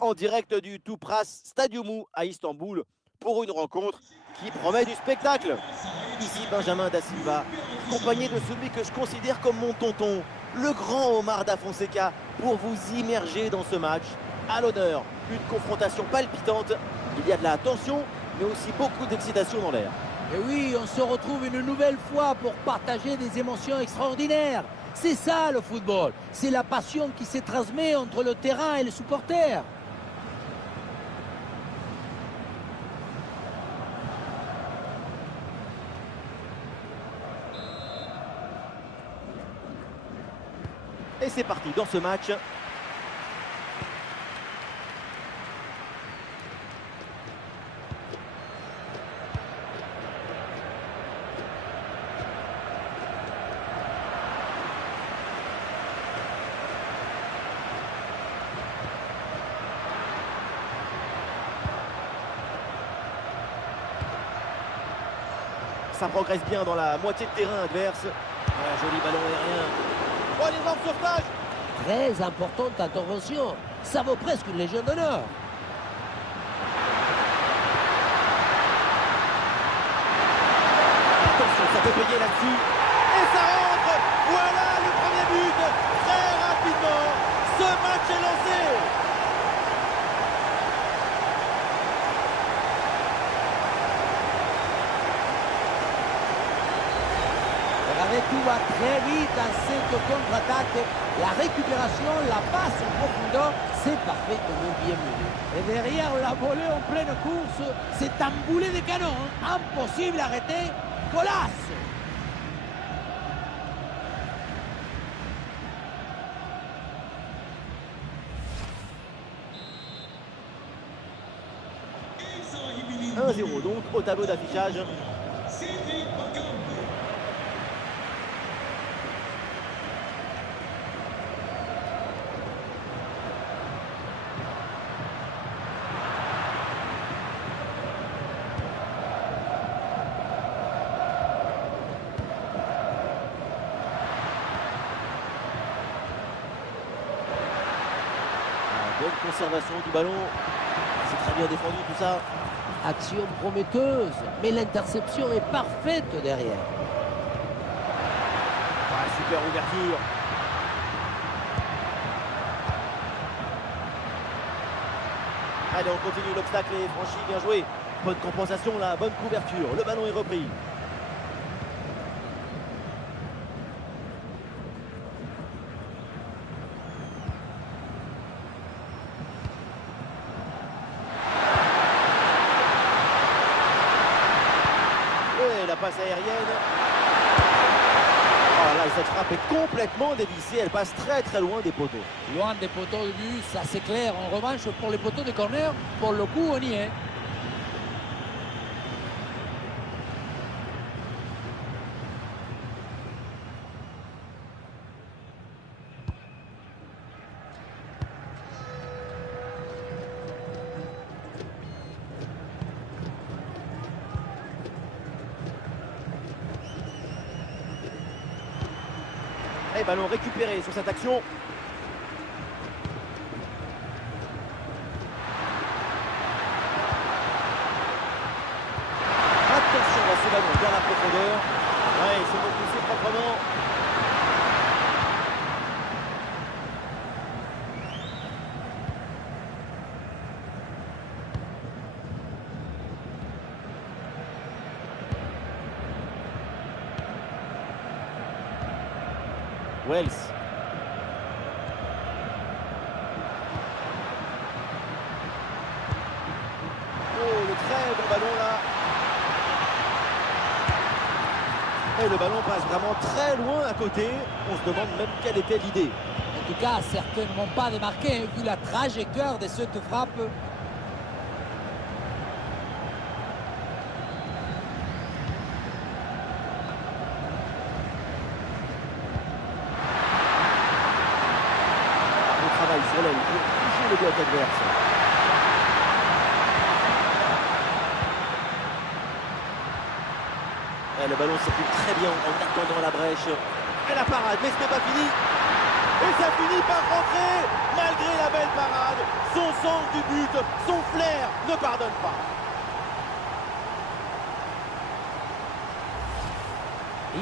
En direct du Tupras Stadium'u à Istanbul pour une rencontre qui promet du spectacle. Ici Benjamin da Silva, accompagné de celui que je considère comme mon tonton, le grand Omar da Fonseca, pour vous immerger dans ce match. À l'honneur, une confrontation palpitante, il y a de la tension, mais aussi beaucoup d'excitation dans l'air. Et oui, on se retrouve une nouvelle fois pour partager des émotions extraordinaires. C'est ça le football, c'est la passion qui se transmet entre le terrain et les supporters. Et c'est parti dans ce match. Ça progresse bien dans la moitié de terrain adverse. Un joli ballon aérien. Oh, l'énorme sauvetage! Très importante intervention. Ça vaut presque une légion d'honneur. Attention, ça peut payer là-dessus. Et ça rentre! Voilà le premier but! Très rapidement, ce match est lancé! Regardez, tout va très vite dans cette contre-attaque. La récupération, la passe en profondeur, c'est parfaitement bien mené. Et derrière la volée en pleine course, c'est un boulet de canon. Impossible à arrêter. Golasse! « 1-0 donc au tableau d'affichage. Bonne conservation du ballon. C'est très bien défendu tout ça. Action prometteuse, mais l'interception est parfaite derrière. Ah, super ouverture. Allez, on continue, l'obstacle est franchi, bien joué. Bonne compensation là, bonne couverture. Le ballon est repris. Et la passe aérienne. Oh là, cette frappe est complètement dévissée. Elle passe très très loin des poteaux. Loin des poteaux de but, ça c'est clair. En revanche, pour les poteaux de corner, pour le coup, on y est. Et ballon récupéré sur cette action. Attention à ce ballon dans la profondeur. Ouais, il s'est repoussé proprement. Wells. Oh, le très bon ballon là. Et le ballon passe vraiment très loin à côté. On se demande même quelle était l'idée. En tout cas, certainement pas démarqué, vu la trajectoire de cette frappe. Travail sur l'aile pour toucher le bloc adverse. Et le ballon circule très bien en attendant la brèche. Et la parade, mais ce n'est pas fini. Et ça finit par rentrer. Malgré la belle parade, son sens du but, son flair ne pardonne pas.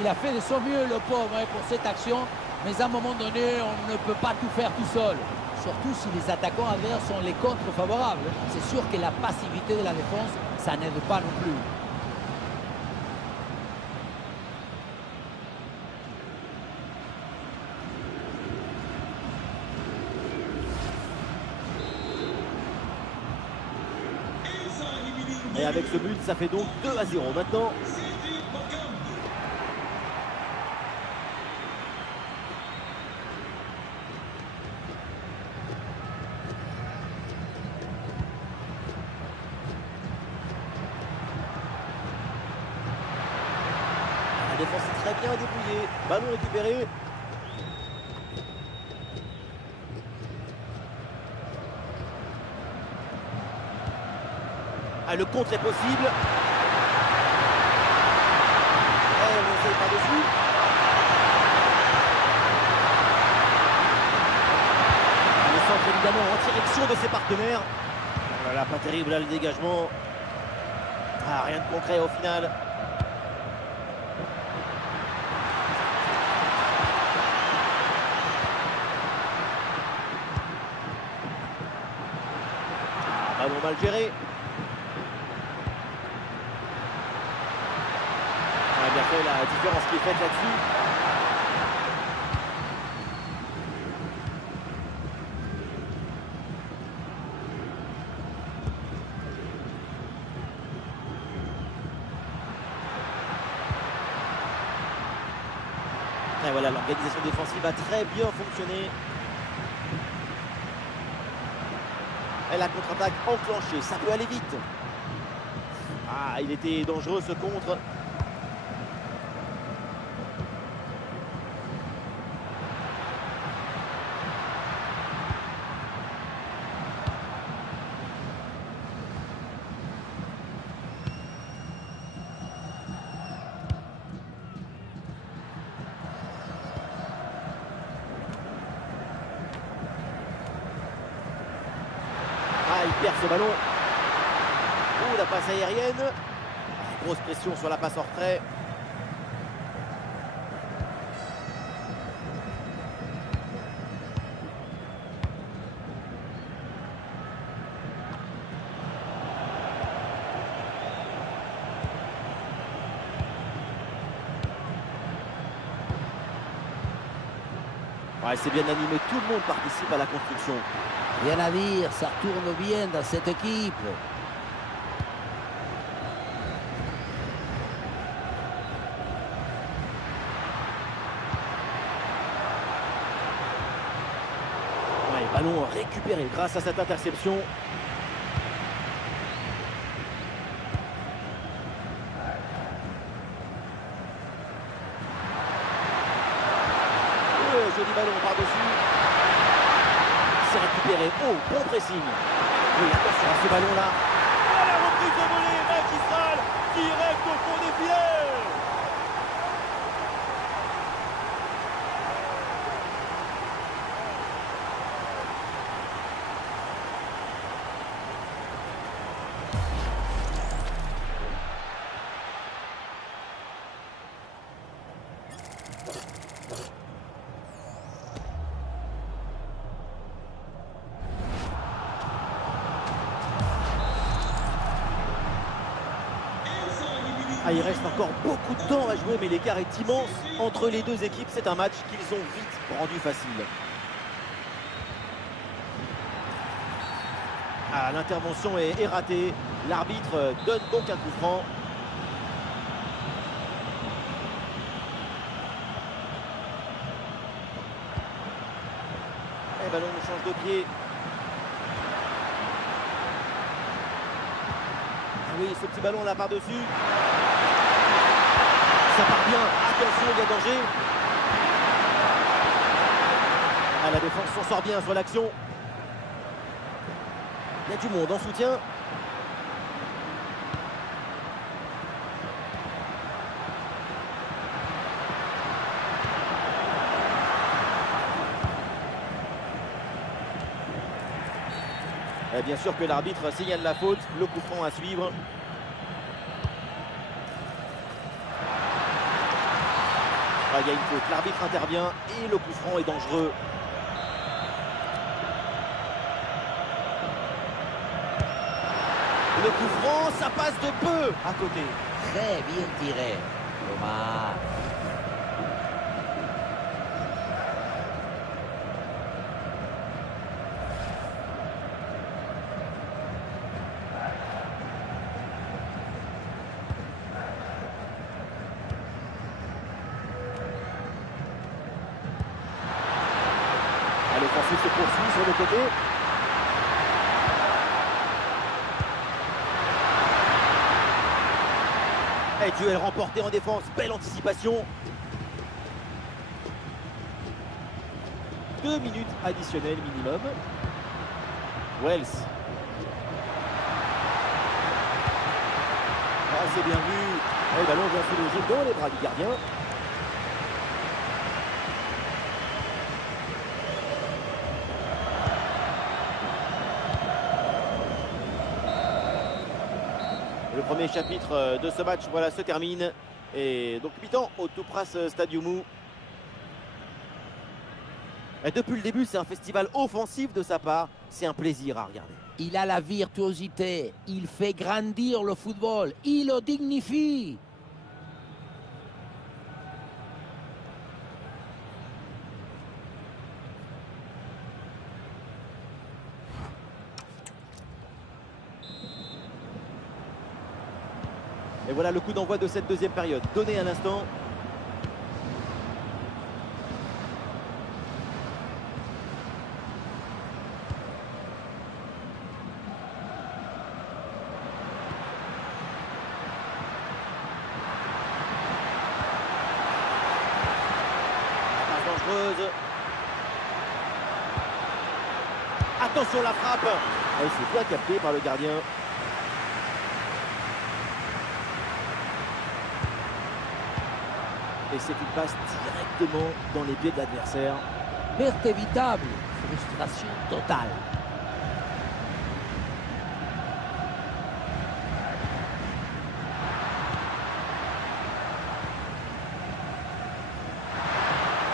Il a fait de son mieux, le pauvre, pour cette action. Mais à un moment donné, on ne peut pas tout faire tout seul. Surtout si les attaquants adverses sont les contre favorables. C'est sûr que la passivité de la défense, ça n'aide pas non plus. Et avec ce but, ça fait donc 2-0 maintenant. La défense est très bien débrouillée. Ballon récupéré. Ah, le contre est possible. Et on essaye par-dessus. Le centre évidemment en direction de ses partenaires. Voilà, pas terrible là le dégagement. Ah, rien de concret au final. Ah, ballon mal géré. Bien fait la différence qui est faite là-dessus. Et voilà, l'organisation défensive a très bien fonctionné. Et la contre-attaque enclenchée, ça peut aller vite. Ah, il était dangereux ce contre. Il perd ce ballon. Oh, la passe aérienne. Grosse pression sur la passe hors trait. Ouais, c'est bien animé, tout le monde participe à la construction. Rien à dire, ça tourne bien dans cette équipe. Ouais, ballon récupéré grâce à cette interception. Joli ballon par-dessus. C'est récupéré. Oh, bon pressing. Oui, attention à ce ballon-là. Oh, la reprise de volée magistrale. Direct au fond des pieds. Ah, il reste encore beaucoup de temps à jouer, mais l'écart est immense entre les deux équipes. C'est un match qu'ils ont vite rendu facile. Ah, l'intervention est ratée. L'arbitre donne donc un coup franc. Et ballon change de pied. Oui, ce petit ballon là par-dessus. Ça part bien. Attention, il y a danger. Ah, la défense s'en sort bien sur l'action. Il y a du monde en soutien. bien sûr que l'arbitre signale la faute, le coup franc à suivre. Ah, il y a une faute, l'arbitre intervient et le coup franc est dangereux. Le coup franc, ça passe de peu à côté. Très bien tiré. Dommage. L'offensive se poursuit sur le côté. Et duel remporté en défense, belle anticipation. 2 minutes additionnelles minimum. Wells. Ah, c'est bien vu. Et le ballon vient se loger dans les bras du gardien. Le premier chapitre de ce match voilà, se termine. Et donc mi-temps au Toupras Stadium. Et depuis le début, c'est un festival offensif de sa part. C'est un plaisir à regarder. Il a la virtuosité. Il fait grandir le football. Il le dignifie. Et voilà le coup d'envoi de cette deuxième période. Donné à l'instant. Passe dangereuse. Attention la frappe. Et c'est bien capté par le gardien. Et c'est une passe directement dans les pieds de l'adversaire. Perte évitable, frustration totale.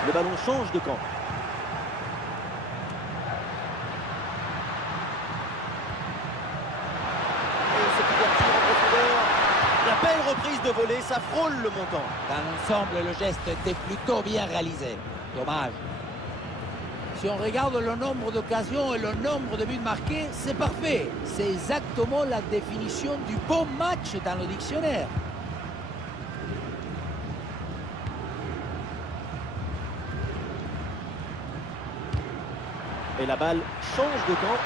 Le ballon change de camp. Et cette ouverture en profondeur. La belle reprise de volée, ça frôle le montant. Dans l'ensemble, le geste était plutôt bien réalisé. Dommage. Si on regarde le nombre d'occasions et le nombre de buts marqués, c'est parfait. C'est exactement la définition du bon match dans le dictionnaire. Et la balle change de camp.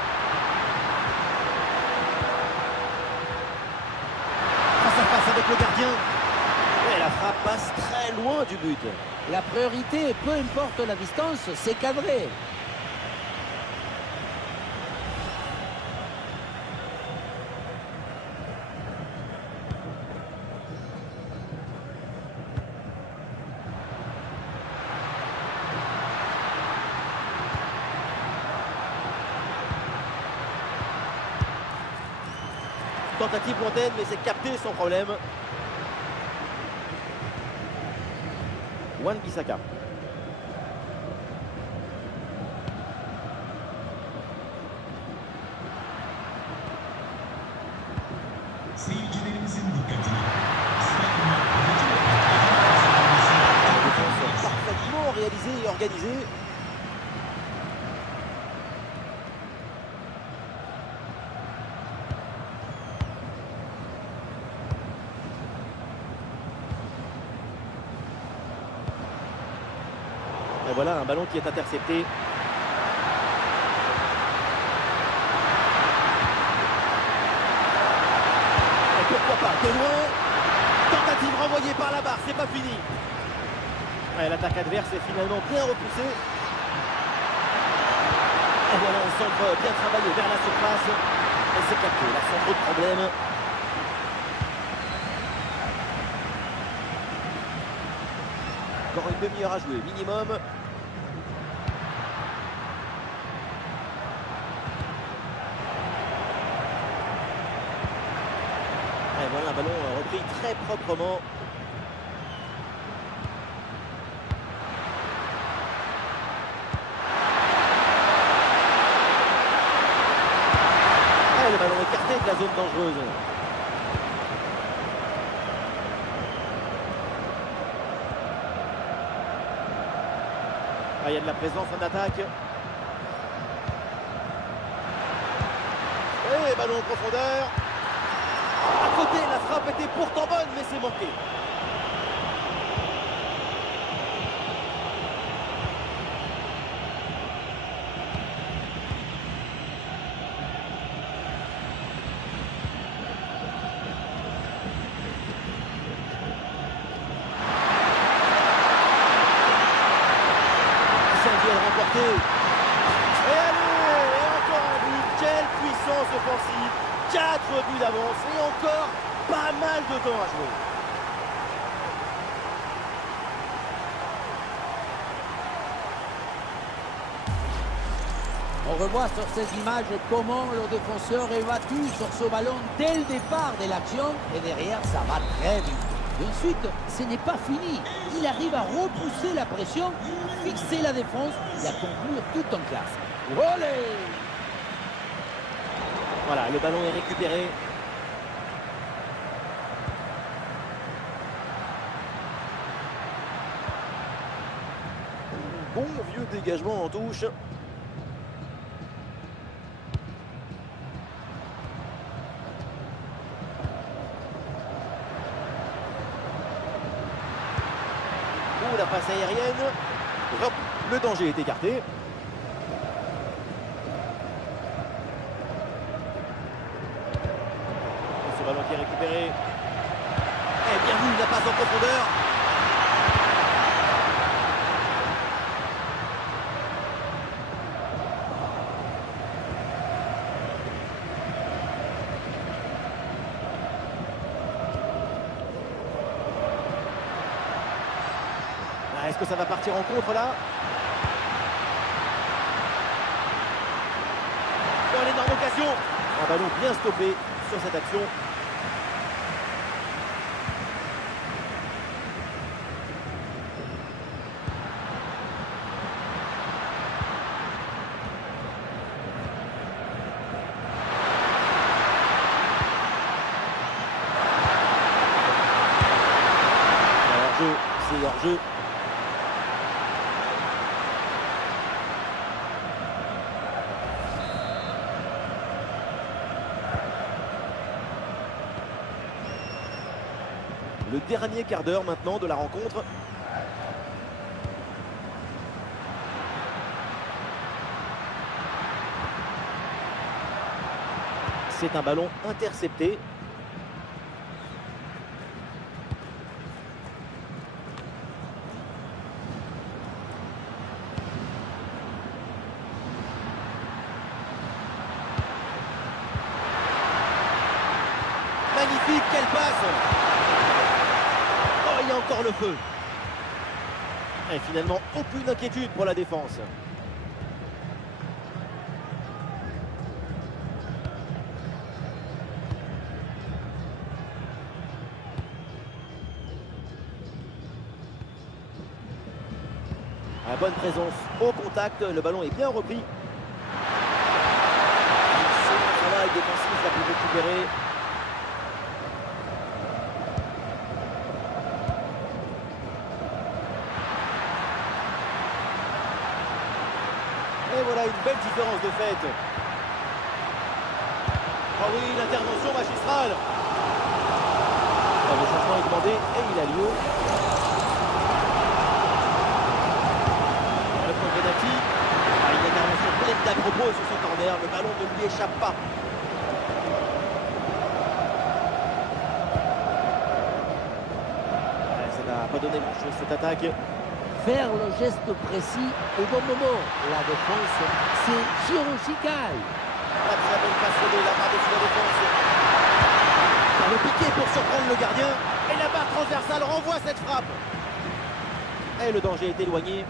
Face à face avec le gardien. Et la frappe passe très loin du but. La priorité, peu importe la distance, c'est cadré. Tentative lointaine, mais c'est capté sans problème. Wan-Bissaka. Défense parfaitement réalisée et organisée. Et voilà un ballon qui est intercepté. Et pourquoi pas de loin. Tentative renvoyée par la barre, c'est pas fini. Ouais, l'attaque adverse est finalement bien repoussée. Et voilà un centre bien travaillé vers la surface. Et c'est capté, là sans trop de problème. Encore une demi-heure à jouer, minimum. Et voilà un ballon repris très proprement. Et le ballon écarté de la zone dangereuse. Ah, il y a de la présence en attaque. Et ballon en profondeur. À côté, la frappe était pourtant bonne, mais c'est manqué. C'est un duel remporté. Et allez, et encore un but. Quelle puissance offensive. 4 buts d'avance et encore pas mal de temps à jouer. On revoit sur ces images comment le défenseur est battu sur ce ballon dès le départ de l'action et derrière ça va très vite. Et ensuite, ce n'est pas fini. Il arrive à repousser la pression, fixer la défense et à conclure tout en classe. Olé! Voilà, le ballon est récupéré. Bon vieux dégagement en touche. Oh, la passe aérienne. Hop, le danger est écarté. Ce ballon qui est récupéré. Et bien vu, la passe en profondeur. Est-ce que ça va partir en contre là? Oh, l'énorme occasion! Un ballon bien stoppé sur cette action. Hors-jeu, c'est hors-jeu. Le dernier quart d'heure maintenant de la rencontre. C'est un ballon intercepté. Magnifique, quelle passe! Il y a encore le feu. Et finalement, aucune inquiétude pour la défense. La bonne présence au contact, le ballon est bien repris. C'est le travail défensif là pour récupérer. Et voilà une belle différence de fait. Ah oui, l'intervention magistrale. Le changement est demandé et il a lieu. Le point de penalty. Une intervention pleine d'à-propos sur ce corner. Le ballon ne lui échappe pas. Ça n'a pas donné grand-chose cette attaque. Faire le geste précis au bon moment. La défense, c'est chirurgical. La très belle passe de la part de la défense. Par le piqué pour surprendre le gardien. Et la barre transversale renvoie cette frappe. Et le danger est éloigné.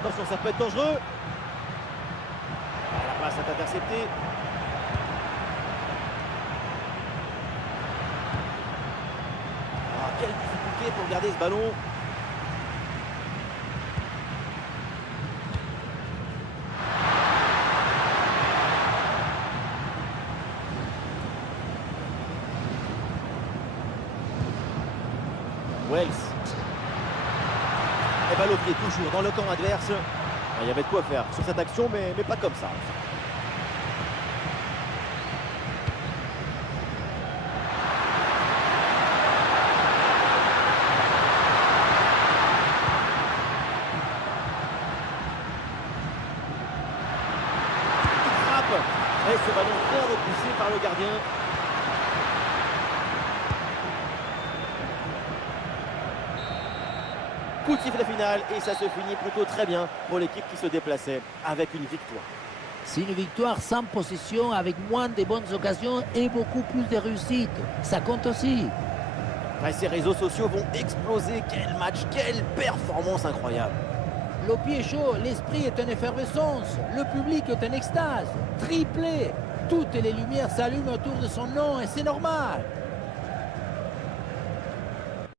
Attention, ça peut être dangereux. La passe est interceptée. Ah, quelle difficulté pour garder ce ballon. Wells. Et balle au pied, toujours dans le camp adverse. Il y avait de quoi faire sur cette action, mais pas comme ça. Il frappe. Et ce ballon bien repoussé par le gardien. Coup de sifflet final et ça se finit plutôt très bien pour l'équipe qui se déplaçait avec une victoire. C'est une victoire sans possession, avec moins de bonnes occasions et beaucoup plus de réussite. Ça compte aussi. Ouais, ces réseaux sociaux vont exploser. Quel match, quelle performance incroyable. Le pied chaud, l'esprit est en effervescence, le public est en extase. Triplé, toutes les lumières s'allument autour de son nom et c'est normal.